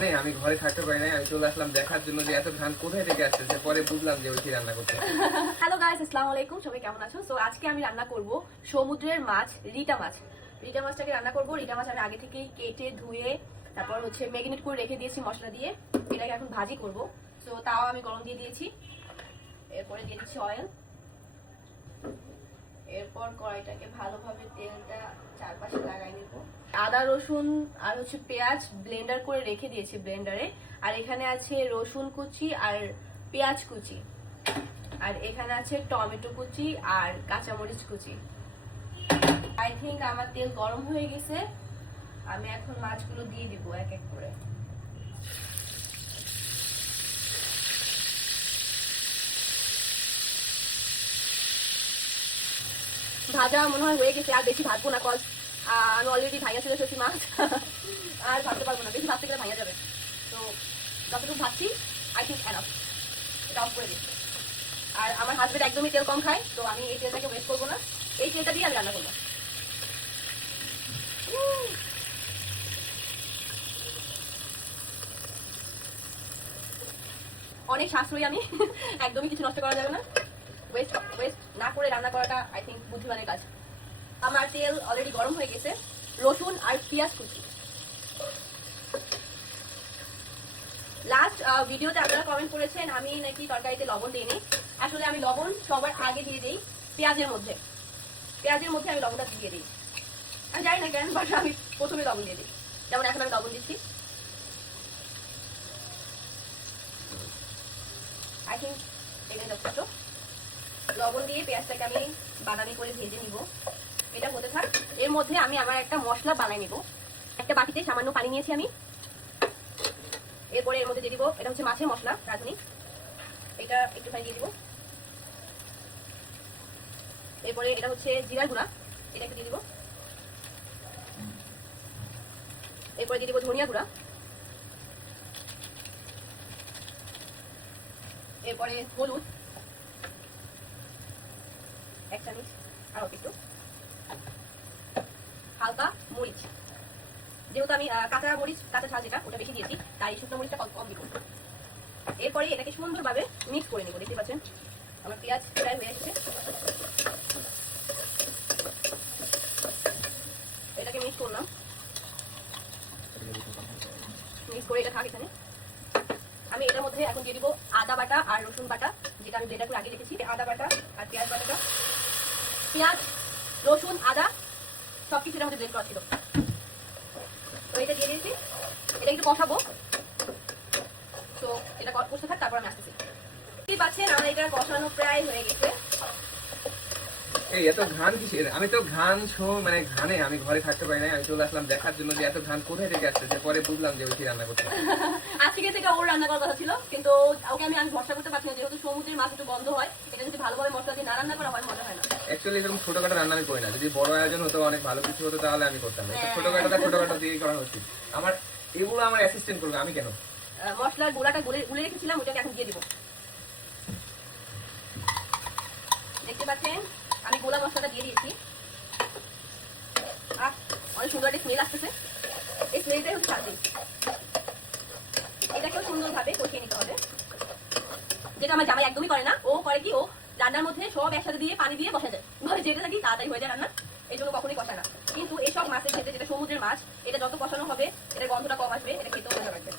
ঘানে আমি ঘরে থাকতে পারি না আমি চলে আসলাম দেখার জন্য যে এত ঘান কোথায় থেকে আসতেছে পরে বুঝলাম যে ওইটি রান্না করতে। হ্যালো গাইস আসসালামু আলাইকুম, সবাই কেমন আছো? সো আজকে আমি রান্না করব সমুদ্রের মাছ, রিটা মাছ। রিটা মাছটাকে রান্না করব, রিটা মাছ আমি আগে থেকেই কেটে, ধুয়ে, তারপর হচ্ছে ম্যাগনেট করে রেখে দিয়েছি মশলা দিয়ে। এটাকে এখন ভাজি করব। সো তাও আমি গরম দিয়ে দিয়েছি। এরপরে দিয়ে দিচ্ছি অয়েল এরপর কড়াইটাকে ভালোভাবে তেলটা চারপাশে লাগাই নেব। আদা, রসুন আর হচ্ছে পেঁয়াজ ব্লেন্ডার করে রেখে দিয়েছি ব্লেন্ডারে আর এখানে আছে রসুন কুচি আর পেঁয়াজ কুচি। আর এখানে আছে টমেটো কুচি আর কাঁচামরিচ কুচি। আই থিঙ্ক আমার তেল গরম হয়ে গেছে। আমি এখন মাছগুলো দিয়ে দিব এক এক করে। ভাজা মনে হয় হয়ে গেছে, আর বেশি ভাজবো না কজ আমি অলরেডি ভাইয়া ছিল শেষি মাছ আর ভাজতে পারব না, বেশি ভাজতে গেলে ভাইয়া যাবে। তো যতটুকু ভাজছি আই থিঙ্ক এনাফ এটা অফ করে দিচ্ছি। আর আমার হাজবেন্ড একদমই তেল কম খায়, তো আমি এই তেলটাকে ওয়েস্ট করব না। এই তেলটা দিয়ে আমি রান্না করব। অনেক সাশ্রয়ী আমি, একদমই কিছু নষ্ট করা যাবে না। ওয়েস্ট ওয়েস্ট না করে রান্না করাটা আই থিঙ্ক বুদ্ধিমানের কাজ। আমার তেল অলরেডি গরম হয়ে গেছে, রসুন আর পেঁয়াজ কুচি। লাস্ট ভিডিওতে আপনারা কমেন্ট করেছেন, আমি নাকি তরকারিতে লবণ দিইনি। আসলে আমি লবণ সবার আগে দিয়ে দিই পেঁয়াজের মধ্যে। পেঁয়াজের মধ্যে আমি লবণটা দিয়ে দিই। আমি জানি না কেন বাট আমি প্রথমে লবণ দিয়ে দিই। যেমন এখন আমি লবণ দিচ্ছি। আই থিঙ্ক লবণ দিয়ে পেঁয়াজটাকে আমি বাদামি করে ভেজে নিব। এটা হতে থাক। এর মধ্যে আমি আমার একটা মশলা বানাই নিব। একটা বাটিতে সামান্য পানি নিয়েছি আমি। এরপরে এর মধ্যে দিয়ে দিব, এটা হচ্ছে মাছের মশলা, রাঁধুনি। এটা একটুখানি দিয়ে দিব। এরপরে এটা হচ্ছে জিরার গুঁড়া এটা একটু দিয়ে দিব। এরপরে দিয়ে দিব ধনিয়া গুঁড়া। এরপরে হলুদ। এক চামচ, আর একটু। হালকা মরিচ। যেহেতু আমি কাঁচা মরিচ, কাঁচা ঝাল যেটা, ওটা বেশি দিয়েছি, তাই শুকনো মরিচটা কম দিব। এরপরে এটাকে সুন্দরভাবে মিক্স করে নেব, দেখতে পাচ্ছেন? আমার পেঁয়াজ প্রায় হয়ে এসেছে। এটাকে মিক্স করলাম। মিক্স করে এটা থাক এখানে। আমি এটার মধ্যে এখন দিয়ে দিব আদা বাটা আর রসুন বাটা, যেটা আমি ব্লেন্ডার করে আগে রেখেছি, আদা বাটা আর পেঁয়াজ বাটাটা। পেঁয়াজ, রসুন, আদা সব কিছু এটার মধ্যে ব্লেন্ড করা ছিল। তো এটা দিয়ে দিয়েছি। এটা একটু কষাবো। তো এটা কষতে থাক তারপর আমি আসতেছি। পাচ্ছেন আমার এটা কষানো প্রায় হয়ে গেছে। এই এত ঘান কিসের? আমি তো ঘান শো মানে ঘানে আমি ঘরে থাকতে পারি না আমি চলে আসলাম দেখার জন্য যে এত ঘান কোথায় থেকে আসতেছে পরে বুঝলাম যে ওইটি রান্না করতে আজকে থেকে ওর রান্না করার কথা ছিল কিন্তু ওকে আমি আমি ভরসা করতে পারছি না যেহেতু সমুদ্রের মাছ একটু বন্ধ হয় এটা যদি ভালোভাবে মশলা দিয়ে না রান্না করা হয় মজা হয় না। অ্যাকচুয়ালি এরকম ছোটখাটো রান্না আমি করি না। যদি বড় আয়োজন হতো অনেক ভালো কিছু হতো তাহলে আমি করতাম হ্যাঁ। ছোটখাটোটা দিয়ে করা উচিত। আমার এগুলো আমার অ্যাসিস্ট্যান্ট করবে আমি কেন? মশলার গুঁড়াটা গুলে গুলে রেখেছিলাম ওটাকে এখন দিয়ে দিব। দেখতে পাচ্ছেন? আমি গোলা মশলাটা দিয়ে দিয়েছি। আহ, অনেক সুন্দর একটা স্মেল আসতেছে। এই স্মেলটাই হচ্ছে শান্তি এটাকেও সুন্দরভাবে কষিয়ে নিতে হবে। যেটা আমার জামাই একদমই করে না। ও করে কি? ও রান্নার মধ্যে সব একসাথে দিয়ে পানি দিয়ে বসা যায় ভাবে যেটা নাকি তাড়াতাড়ি হয়ে যায় রান্না এই জন্য কখনোই কষায় না। কিন্তু এইসব মাছের ক্ষেত্রে যেটা সমুদ্রের মাছ, এটা যত কষানো হবে, এটার গন্ধটা কম আসবে, এটা খেতেও মজা লাগবে।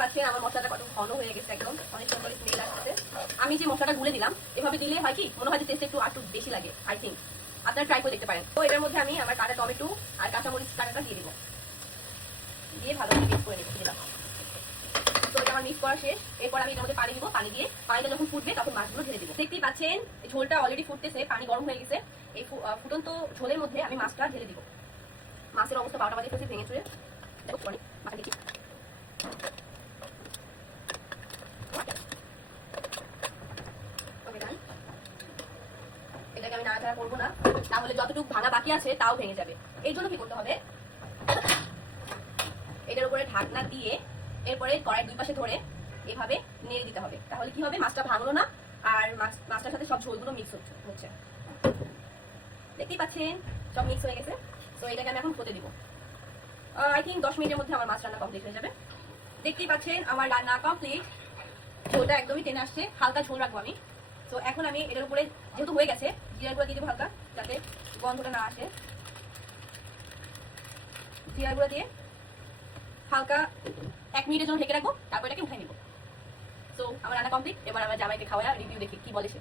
পাচ্ছেন আমার মশলাটা কত ঘন হয়ে গেছে একদম, অনেক সুন্দর স্মেল আসছে। আমি যে মশলাটা গুলে দিলাম, এভাবে দিলে হয় কি, মনে হয় যে টেস্ট একটু বেশি লাগে আই থিঙ্ক আপনারা ট্রাই করে দেখতে পারেন। তো এটার মধ্যে আমি আমার কাটা টমেটো আর কাঁচামরিচ কাটাটা দিয়ে দিব। দিয়ে ভালো করে দিলাম এটা আমার মিক্স করা শেষ। এরপর আমি এটার মধ্যে পানি দিব। পানি দিয়ে পানিটা যখন ফুটবে, তখন মাছগুলো ঢেলে দিব। দেখতেই পাচ্ছেন, ঝোলটা অলরেডি ফুটতেছে, পানি গরম হয়ে গেছে। এই ফুটন্ত ঝোলের মধ্যে আমি মাছটা ঢেলে দিব। মাছের অবস্থা বারোটা বাজে ফেসে ভেঙে চুড়ে দেখো, পরে মাথা দেখি। এটাকে আমি নাড়াচাড়া করব না। তাহলে যতটুকু ভাঙা বাকি আছে, তাও ভেঙে যাবে। এই জন্য কি করতে হবে? এটার উপরে ঢাকনা দিয়ে এরপরে কড়াই দুই পাশে ধরে এভাবে নেড়ে দিতে হবে। তাহলে কি হবে? মাছটা ভাঙলো না আর মাছ- মাছটার সাথে সব ঝোলগুলো মিক্স হচ্ছে দেখতেই পাচ্ছেন, সব মিক্স হয়ে গেছে। তো এটাকে আমি এখন হতে দিব। আই থিঙ্ক দশ মিনিটের মধ্যে আমার মাছ রান্না কমপ্লিট হয়ে যাবে। দেখতেই পাচ্ছেন, আমার রান্না কমপ্লিট ঝোলটা একদমই টেনে আসছে। হালকা ঝোল রাখব আমি। তো এখন আমি এটার উপরে যেহেতু হয়ে গেছে, জিরার গুঁড়া দিয়ে দেবো হালকা, যাতে গন্ধটা না আসে। জিরার গুঁড়া দিয়ে হালকা এক মিনিটের জন্য ঢেকে রাখব, তারপর এটাকে উঠাই নেব। সো আমার রান্না কমপ্লিট এবার আমার জামাইকে খাওয়া রিভিউ দেখি, কি বলে সে।